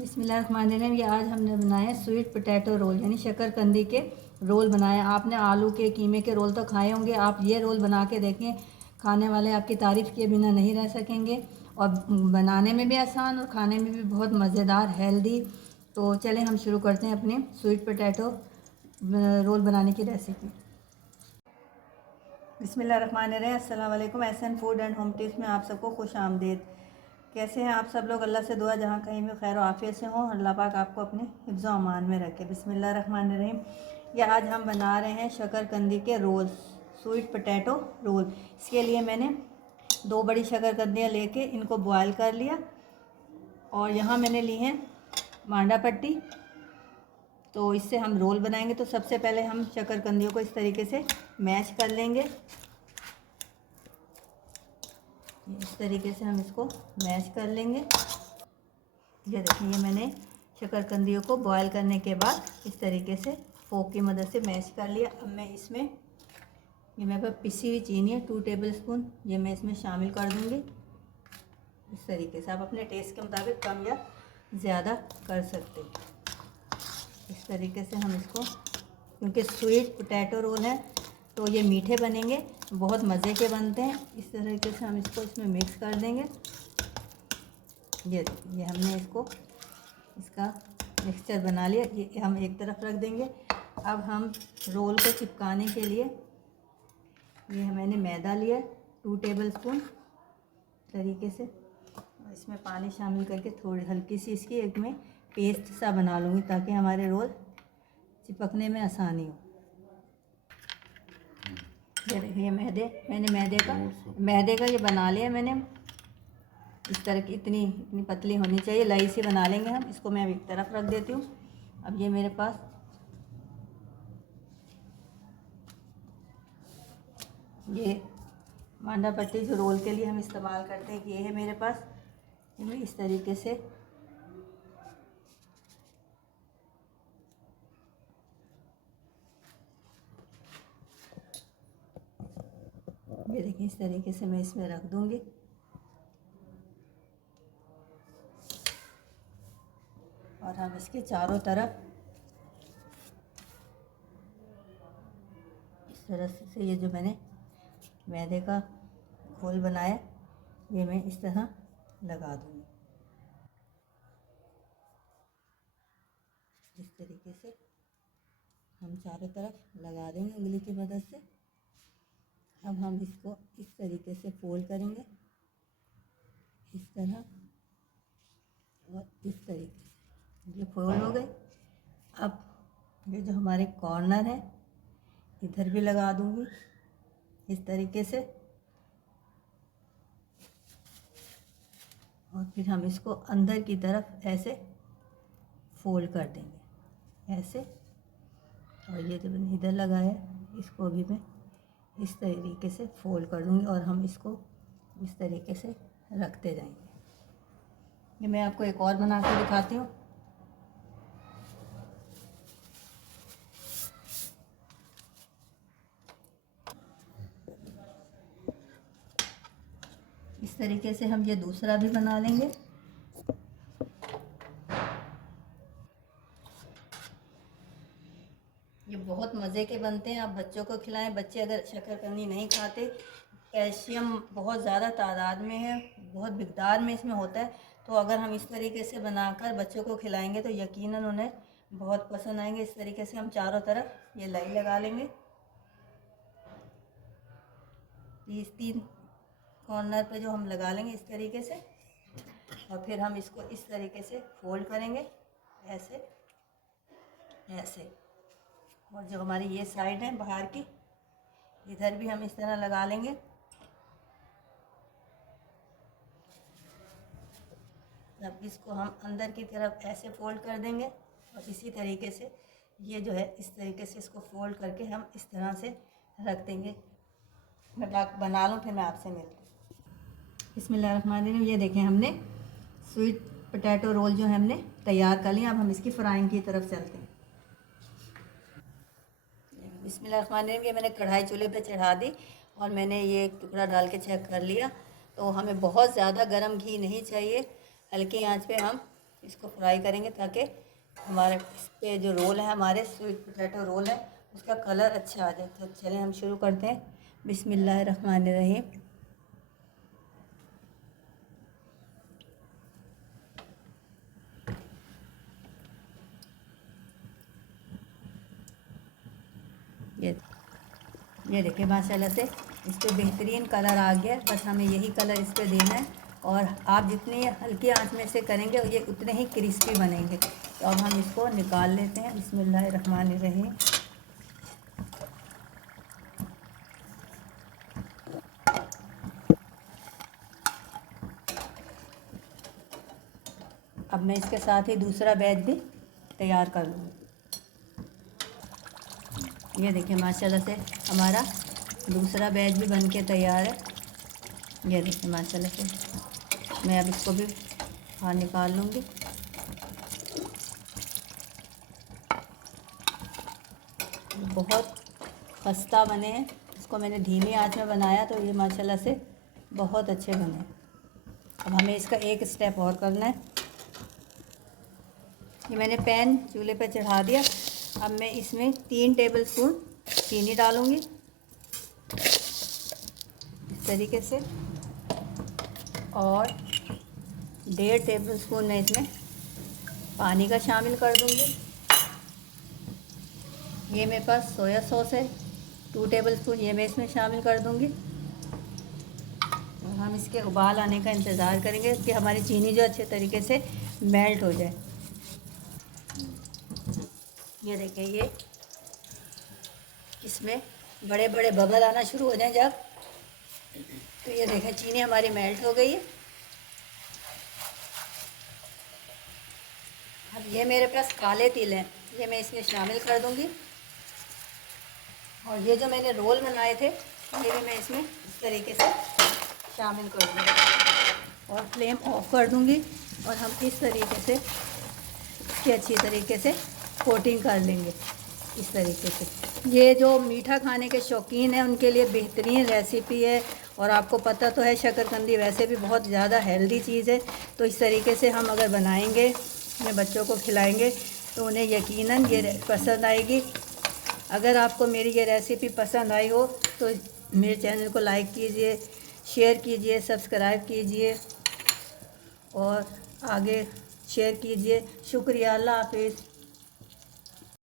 बिस्मिल्लाहिर्रहमानिर्रहीम। ये आज हमने बनाया स्वीट पोटैटो रोल यानी शकरकंदी के रोल बनाए। आपने आलू के कीमे के रोल तो खाए होंगे, आप ये रोल बना के देखें, खाने वाले आपकी तारीफ़ किए बिना नहीं रह सकेंगे। और बनाने में भी आसान और खाने में भी बहुत मज़ेदार, हेल्दी। तो चलें हम शुरू करते हैं अपने स्वीट पोटैटो रोल बनाने की रेसिपी। बिस्मिल्लाहिर्रहमानिर्रहीम। अस्सलाम वालेकुम। S N food and home tips में आप सबको खुश आमदीद। कैसे हैं आप सब लोग? अल्लाह से दुआ जहाँ कहीं भी खैर आफियत से हों, अल्लाह पाक आपको अपने हिफ्ज़ व अमान में रखे। बिस्मिल्लाहिर्रहमानिर्रहीम। ये आज हम बना रहे हैं शकरकंदी के रोल, स्वीट पोटैटो रोल। इसके लिए मैंने 2 बड़ी शकरकंदियाँ लेके इनको बॉयल कर लिया। और यहाँ मैंने ली हैं मांडा पट्टी। तो इससे हम रोल बनाएंगे। तो सबसे पहले हम शकरकंदियों को इस तरीके से मैश कर लेंगे। इस तरीके से हम इसको मैश कर लेंगे। ये देखिए, ये मैंने शकरकंदियों को बॉयल करने के बाद इस तरीके से फोक की मदद से मैश कर लिया। अब मैं इसमें, ये मेरे पास पिसी हुई चीनी है 2 टेबल स्पून, ये मैं इसमें शामिल कर दूंगी। इस तरीके से आप अपने टेस्ट के मुताबिक कम या ज़्यादा कर सकते हैं। इस तरीके से हम इसको, क्योंकि स्वीट पोटैटो रोल है तो ये मीठे बनेंगे, बहुत मज़े के बनते हैं। इस तरीके से हम इसको इसमें मिक्स कर देंगे। ये हमने इसको, इसका मिक्सचर बना लिया। ये हम एक तरफ रख देंगे। अब हम रोल को चिपकाने के लिए, ये मैंने मैदा लिया 2 टेबल स्पून तरीके से। इसमें पानी शामिल करके थोड़ी हल्की सी इसकी एक में पेस्ट सा बना लूँगी, ताकि हमारे रोल चिपकने में आसानी हो। ये देखिए, मैदे का ये बना लिया मैंने। इस तरह की इतनी पतली होनी चाहिए, लई सी बना लेंगे हम। इसको मैं अब एक तरफ रख देती हूँ। अब ये मेरे पास ये मांडा पट्टी जो रोल के लिए हम इस्तेमाल करते हैं, ये है मेरे पास। इस तरीके से ये देखिए, इस तरीके से मैं इसमें रख दूँगी। और हम इसके चारों तरफ इस तरह से, ये जो मैंने मैदे का घोल बनाया, ये मैं इस तरह लगा दूँगी। इस तरीके से हम चारों तरफ लगा देंगे उंगली की मदद से। अब हम इसको इस तरीके से फोल्ड करेंगे, इस तरह और इस तरीके से। ये फोल्ड हो गए। अब ये जो हमारे कॉर्नर है, इधर भी लगा दूंगी इस तरीके से। और फिर हम इसको अंदर की तरफ ऐसे फोल्ड कर देंगे, ऐसे। और ये जो मैंने इधर लगाया, इसको भी मैं इस तरीके से फोल्ड कर दूंगी। और हम इसको इस तरीके से रखते जाएंगे। ये मैं आपको एक और बना के दिखाती हूँ। इस तरीके से हम ये दूसरा भी बना लेंगे। ये बहुत मज़े के बनते हैं, आप बच्चों को खिलाएं। बच्चे अगर शकरकंदी नहीं खाते, कैल्शियम बहुत ज़्यादा तादाद में है, बहुत मिकदार में इसमें होता है। तो अगर हम इस तरीके से बनाकर बच्चों को खिलाएंगे तो यकीनन उन्हें बहुत पसंद आएंगे। इस तरीके से हम चारों तरफ ये लाई लगा लेंगे। इस 3 कॉर्नर पे जो हम लगा लेंगे इस तरीके से। और फिर हम इसको इस तरीके से फोल्ड करेंगे, ऐसे ऐसे। और जो हमारी ये साइड है बाहर की, इधर भी हम इस तरह लगा लेंगे। अब इसको हम अंदर की तरफ ऐसे फोल्ड कर देंगे। और इसी तरीके से ये जो है, इस तरीके से इसको फोल्ड करके हम इस तरह से रख देंगे। मैं बना लूँ, फिर मैं आपसे मिलती हूँ। बिस्मिल्लाहिर्रहमानिर्रहीम। ये देखें, हमने स्वीट पोटैटो रोल जो है हमने तैयार कर लिया। अब हम इसकी फ्राइंग की तरफ चलते हैं। बिस्मिल्लाहिर्रहमानिर्रहीम। ये मैंने कढ़ाई चूल्हे पे चढ़ा दी और मैंने ये एक टुकड़ा डाल के चेक कर लिया। तो हमें बहुत ज़्यादा गर्म घी नहीं चाहिए, हल्की आंच पे हम इसको फ्राई करेंगे ताकि हमारे इस पे जो रोल है, हमारे स्वीट पोटैटो रोल है, उसका कलर अच्छा आ जाए। तो चलें हम शुरू करते हैं। बिस्मिल्लाहिर्रहमानिर्रहीम। ये देखिए माशाल्लाह से इस पर बेहतरीन कलर आ गया। बस हमें यही कलर इस पर देना है और आप जितनी हल्की आंच में से करेंगे ये उतने ही क्रिस्पी बनेंगे। तो अब हम इसको निकाल लेते हैं। बिस्मिल्लाहिर्रहमानिर्रहीम। अब मैं इसके साथ ही दूसरा बैच भी तैयार कर लूँगी। ये देखिए माशाल्लाह से हमारा दूसरा बैच भी बन के तैयार है। ये देखिए माशाल्लाह से मैं अब इसको भी बाहर निकाल लूँगी। बहुत खस्ता बने हैं, इसको मैंने धीमी आंच में बनाया तो ये माशाल्लाह से बहुत अच्छे बने। अब हमें इसका एक स्टेप और करना है। ये मैंने पैन चूल्हे पर चढ़ा दिया। अब मैं इसमें 3 टेबलस्पून चीनी डालूँगी इस तरीके से, और 1.5 टेबलस्पून मैं इसमें पानी का शामिल कर दूँगी। ये मेरे पास सोया सॉस है, 2 टेबलस्पून ये मैं इसमें शामिल कर दूँगी। और हम इसके उबाल आने का इंतज़ार करेंगे कि हमारी चीनी जो अच्छे तरीके से मेल्ट हो जाए। ये देखिए ये इसमें बड़े बड़े बबल आना शुरू हो जाए जब, तो ये देखें चीनी हमारी मेल्ट हो गई है। अब ये मेरे पास काले तिल हैं, ये मैं इसमें शामिल कर दूँगी। और ये जो मैंने रोल बनाए थे ये भी मैं इसमें इस तरीके से शामिल कर दूँगी और फ्लेम ऑफ कर दूँगी। और हम इस तरीके से इसकी अच्छी तरीके से कोटिंग कर लेंगे इस तरीके से। ये जो मीठा खाने के शौकीन हैं उनके लिए बेहतरीन रेसिपी है। और आपको पता तो है शकरकंदी वैसे भी बहुत ज़्यादा हेल्दी चीज़ है। तो इस तरीके से हम अगर बनाएंगे, अपने बच्चों को खिलाएंगे तो उन्हें यकीनन ये पसंद आएगी। अगर आपको मेरी ये रेसिपी पसंद आई हो तो मेरे चैनल को लाइक कीजिए, शेयर कीजिए, सब्सक्राइब कीजिए और आगे शेयर कीजिए। शुक्रिया। अल्लाह हाफिज़।